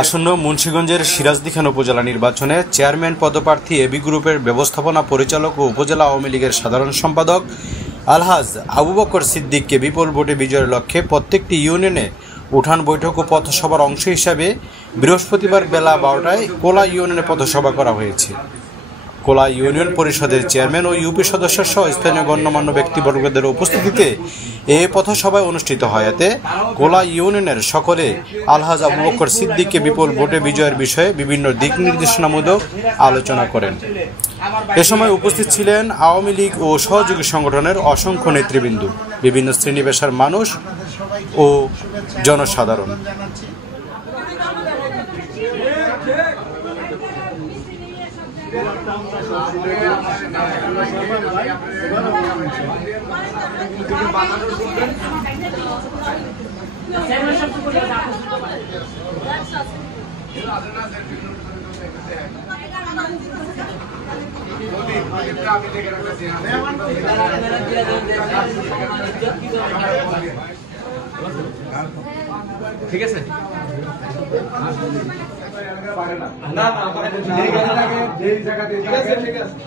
আসন্ন মুন্সিগঞ্জের সিরাজদি খান উপজেলা নির্বাচনে চেয়ারম্যান পদপ্রার্থী এবি গ্রুপের ব্যবস্থাপনা পরিচালক ও উপজেলা আওয়ামী লীগের সাধারণ সম্পাদক আলহাজ আবু বকর সিদ্দিককে বিপুল ভোটে বিজয়ের লক্ষ্যে প্রত্যেকটি ইউনিয়নে উঠান বৈঠক ও পথসভার অংশ হিসাবে বৃহস্পতিবার বেলা 12টায় কোলা ইউনিয়নে পথসভা করা হয়েছে। কোলা ইউনিয়ন পরিষদের চেয়ারম্যান ও ইউপি সদস্য সহ স্থানীয় গণ্যমান্য ব্যক্তিবর্গদের উপস্থিতিতে এ পথসভায় অনুষ্ঠিত হয়। এতে কোলা ইউনিয়নের সকলে আলহাজ আবু বকর সিদ্দিককে বিপুল ভোটে বিজয়ের বিষয়ে বিভিন্ন দিক নির্দেশনামূলক আলোচনা করেন। এ সময় উপস্থিত ছিলেন আওয়ামী লীগ ও সহযোগী সংগঠনের অসংখ্য নেতৃবৃন্দ, বিভিন্ন শ্রেণী পেশার মানুষ ও জনসাধারণ। ঠিক আছে না না ঠিক আছে